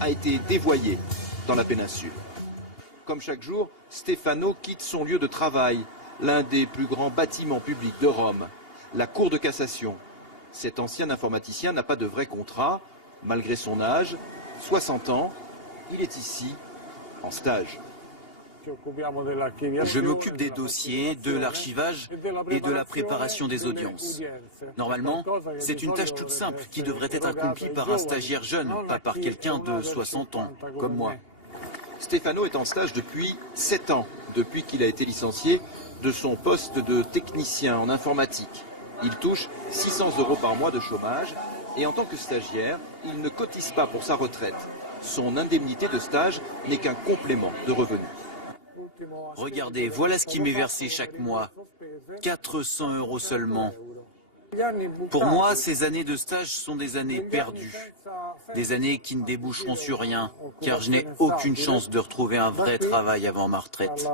a été dévoyé dans la péninsule. Comme chaque jour, Stefano quitte son lieu de travail, l'un des plus grands bâtiments publics de Rome, la Cour de cassation. Cet ancien informaticien n'a pas de vrai contrat, malgré son âge, 60 ans, il est ici en stage. Je m'occupe des dossiers, de l'archivage et de la préparation des audiences. Normalement, c'est une tâche toute simple qui devrait être accomplie par un stagiaire jeune, pas par quelqu'un de 60 ans, comme moi. Stefano est en stage depuis 7 ans, depuis qu'il a été licencié de son poste de technicien en informatique. Il touche 600 € par mois de chômage et en tant que stagiaire, il ne cotise pas pour sa retraite. Son indemnité de stage n'est qu'un complément de revenus. Regardez, voilà ce qui m'est versé chaque mois. 400 € seulement. Pour moi, ces années de stage sont des années perdues. Des années qui ne déboucheront sur rien, car je n'ai aucune chance de retrouver un vrai travail avant ma retraite.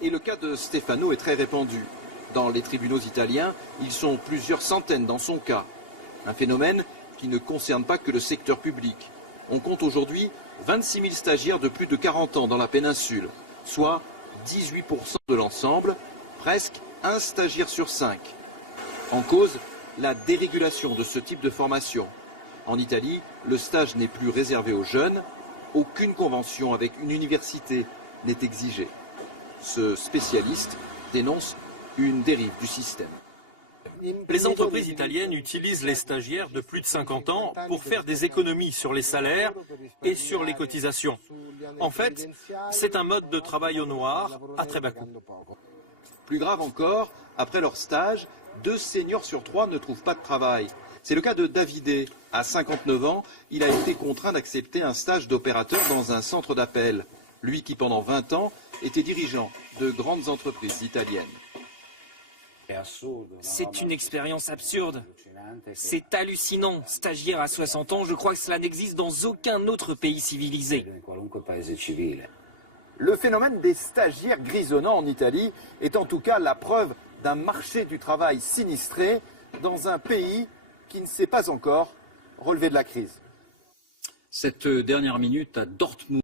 Et le cas de Stefano est très répandu. Dans les tribunaux italiens, ils sont plusieurs centaines dans son cas. Un phénomène qui ne concerne pas que le secteur public. On compte aujourd'hui 26 000 stagiaires de plus de 40 ans dans la péninsule, soit 18% de l'ensemble, presque un stagiaire sur 5. En cause, la dérégulation de ce type de formation. En Italie, le stage n'est plus réservé aux jeunes, aucune convention avec une université n'est exigée. Ce spécialiste dénonce une dérive du système. Les entreprises italiennes utilisent les stagiaires de plus de 50 ans pour faire des économies sur les salaires et sur les cotisations. En fait, c'est un mode de travail au noir à très bas coût. Plus grave encore, après leur stage, 2 seniors sur 3 ne trouvent pas de travail. C'est le cas de Davide. À 59 ans, il a été contraint d'accepter un stage d'opérateur dans un centre d'appel. Lui qui, pendant 20 ans, était dirigeant de grandes entreprises italiennes. C'est une expérience absurde. C'est hallucinant. Stagiaire à 60 ans, je crois que cela n'existe dans aucun autre pays civilisé. Le phénomène des stagiaires grisonnants en Italie est en tout cas la preuve d'un marché du travail sinistré dans un pays qui ne s'est pas encore relevé de la crise. Cette dernière minute à Dortmund.